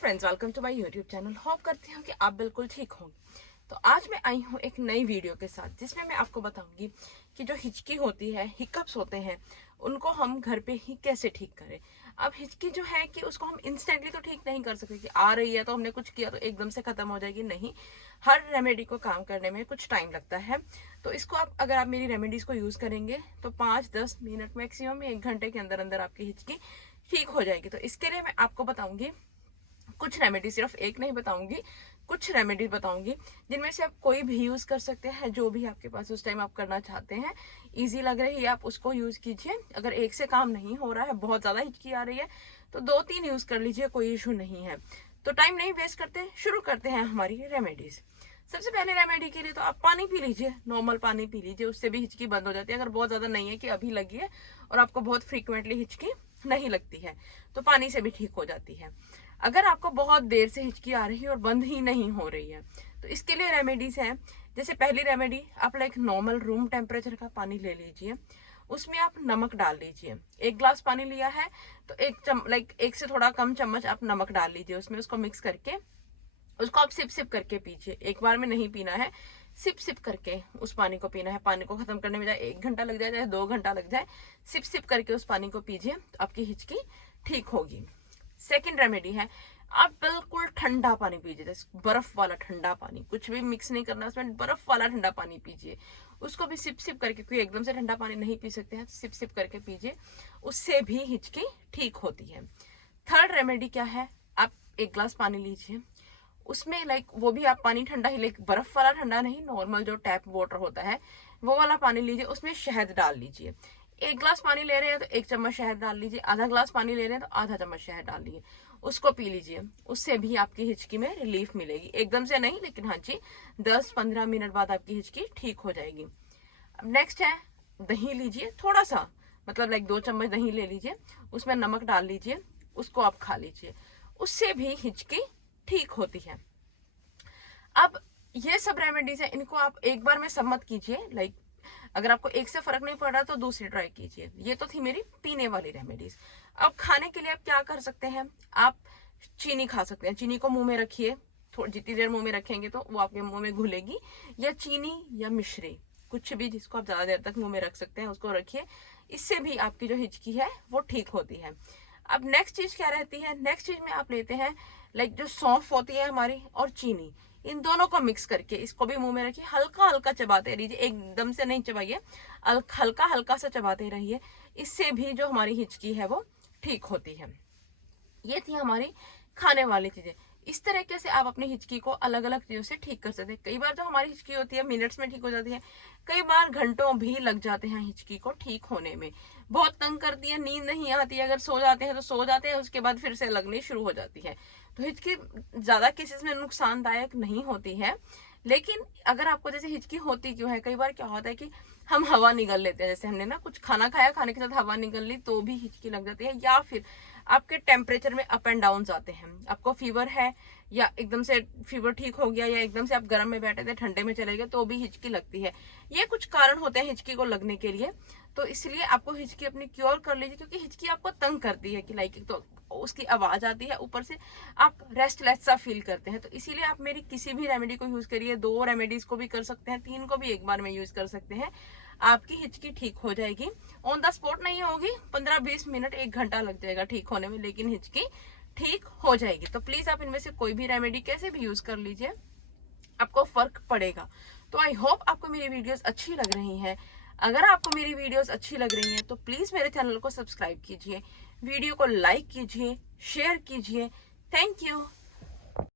Friends, welcome to my YouTube channel. Hope करती हूँ कि आप बिल्कुल ठीक होंगे। तो आज मैं आई हूँ एक नई वीडियो के साथ, जिसमें मैं आपको बताऊंगी कि जो हिचकी होती है, हिकअप्स होते हैं, उनको हम घर पे ही कैसे ठीक करें। अब हिचकी जो है कि उसको हम इंस्टेंटली तो ठीक नहीं कर सकते कि आ रही है तो हमने कुछ किया तो एकदम से खत्म हो जाएगी, नहीं। हर रेमेडी को काम करने में कुछ टाइम लगता है। तो इसको अगर आप मेरी रेमेडीज को यूज करेंगे तो 5-10 मिनट मैक्सिमम 1 घंटे के अंदर अंदर आपकी हिचकी ठीक हो जाएगी। तो इसके लिए मैं आपको बताऊंगी कुछ रेमेडी, सिर्फ एक नहीं बताऊंगी, कुछ रेमेडी बताऊंगी जिनमें से आप कोई भी यूज कर सकते हैं। जो भी आपके पास उस टाइम आप करना चाहते हैं, इजी लग रही है, आप उसको यूज कीजिए। अगर एक से काम नहीं हो रहा है, बहुत ज्यादा हिचकी आ रही है, तो 2-3 यूज कर लीजिए, कोई इशू नहीं है। तो टाइम नहीं वेस्ट करते, शुरू करते हैं हमारी रेमेडीज। सबसे पहले रेमेडी के लिए तो आप पानी पी लीजिए, नॉर्मल पानी पी लीजिए, उससे भी हिचकी बंद हो जाती है। अगर बहुत ज्यादा नहीं है कि अभी लगी है और आपको बहुत फ्रीक्वेंटली हिचकी नहीं लगती है, तो पानी से भी ठीक हो जाती है। अगर आपको बहुत देर से हिचकी आ रही है और बंद ही नहीं हो रही है, तो इसके लिए रेमेडीज हैं। जैसे पहली रेमेडी, आप लाइक नॉर्मल रूम टेम्परेचर का पानी ले लीजिए, उसमें आप नमक डाल लीजिए। 1 गिलास पानी लिया है तो एक से थोड़ा कम चम्मच आप नमक डाल लीजिए उसमें। उसको मिक्स करके उसको आप सिप सिप करके पीजिए। एक बार में नहीं पीना है, सिप सिप करके उस पानी को पीना है। पानी को खत्म करने में चाहे 1 घंटा लग जाए, चाहे 2 घंटा लग जाए, सिप सिप करके उस पानी को पीजिए, तो आपकी हिचकी ठीक होगी। सेकेंड रेमेडी है, आप बिल्कुल ठंडा पानी पीजिए, जैसे बर्फ वाला ठंडा पानी, कुछ भी मिक्स नहीं करना उसमें, बर्फ वाला ठंडा पानी पीजिए। उसको भी सिप सिप करके, क्योंकि एकदम से ठंडा पानी नहीं पी सकते हैं, सिप सिप करके पीजिए, उससे भी हिचकी ठीक होती है। थर्ड रेमेडी क्या है, आप 1 गिलास पानी लीजिए, उसमें वो भी आप पानी ठंडा ही, बर्फ वाला ठंडा नहीं, नॉर्मल जो टैप वाटर होता है वो वाला पानी लीजिए, उसमें शहद डाल लीजिए। 1 गिलास पानी ले रहे हैं तो 1 चम्मच शहद डाल लीजिए, आधा गिलास पानी ले रहे हैं तो आधा चम्मच शहद डाल लीजिए, उसको पी लीजिए। उससे भी आपकी हिचकी में रिलीफ मिलेगी, एकदम से नहीं, लेकिन हाँ जी, 10-15 मिनट बाद आपकी हिचकी ठीक हो जाएगी। अब नेक्स्ट है, दही लीजिए थोड़ा सा, मतलब 2 चम्मच दही ले लीजिए, उसमें नमक डाल लीजिए, उसको आप खा लीजिए, उससे भी हिचकी ठीक होती है। अब ये सब रेमेडीज है, इनको आप एक बार में सब मत कीजिए। अगर आपको एक से फर्क नहीं पड़ रहा तो दूसरी ट्राई कीजिए। ये तो थी मेरी पीने वाली रेमेडीज। अब खाने के लिए आप क्या कर सकते हैं, आप चीनी खा सकते हैं। चीनी को मुंह में रखिए, थोड़ी जितनी देर मुंह में रखेंगे तो वो आपके मुंह में घुलेगी। या चीनी या मिश्री, कुछ भी जिसको आप ज्यादा देर तक मुंह में रख सकते हैं, उसको रखिए। इससे भी आपकी जो हिचकी है वो ठीक होती है। अब नेक्स्ट चीज क्या रहती है, नेक्स्ट चीज में आप लेते हैं जो सौंफ होती है हमारी और चीनी, इन दोनों को मिक्स करके इसको भी मुंह में रखिए, हल्का हल्का चबाते रहिए, एकदम से नहीं चबाइए, हल्का हल्का सा चबाते रहिए। इससे भी जो हमारी हिचकी है वो ठीक होती है। ये थी हमारी खाने वाली चीजें। इस तरीके से आप अपनी हिचकी को अलग अलग चीजों से ठीक कर सकते हैं। कई बार जो हमारी हिचकी होती है मिनट्स में ठीक हो जाती है, कई बार घंटों भी लग जाते हैं हिचकी को ठीक होने में। बहुत तंग करती है, नींद नहीं आती है, अगर सो जाते हैं तो सो जाते हैं, उसके बाद फिर से लगनी शुरू हो जाती है। तो हिचकी ज्यादा केसेस में नुकसानदायक नहीं होती है। लेकिन अगर आपको जैसे हिचकी होती क्यों है, कई बार क्या होता है कि हम हवा निगल लेते हैं, जैसे हमने ना कुछ खाना खाया, खाने के साथ हवा निगल ली तो भी हिचकी लग जाती है। या फिर आपके टेम्परेचर में अप एंड डाउन आते हैं, आपको फीवर है या एकदम से फीवर ठीक हो गया, या एकदम से आप गर्म में बैठे थे ठंडे में चले गए तो भी हिचकी लगती है। ये कुछ कारण होते हैं हिचकी को लगने के लिए। तो इसलिए आपको हिचकी अपनी क्योर कर लीजिए, क्योंकि हिचकी आपको तंग करती है कि तो उसकी आवाज आती है, ऊपर से आप रेस्टलेस सा फील करते हैं। तो इसीलिए आप मेरी किसी भी रेमेडी को यूज करिए, 2 रेमेडीज को भी कर सकते हैं, 3 को भी एक बार में यूज कर सकते हैं, आपकी हिचकी ठीक हो जाएगी। ऑन द स्पॉट नहीं होगी, 15-20 मिनट 1 घंटा लग जाएगा ठीक होने में, लेकिन हिचकी ठीक हो जाएगी। तो प्लीज आप इनमें से कोई भी रेमेडी कैसे भी यूज कर लीजिए, आपको फर्क पड़ेगा। तो आई होप आपको मेरी वीडियोस अच्छी लग रही हैं। अगर आपको मेरी वीडियोस अच्छी लग रही हैं तो प्लीज मेरे चैनल को सब्सक्राइब कीजिए, वीडियो को लाइक कीजिए, शेयर कीजिए। Thank you.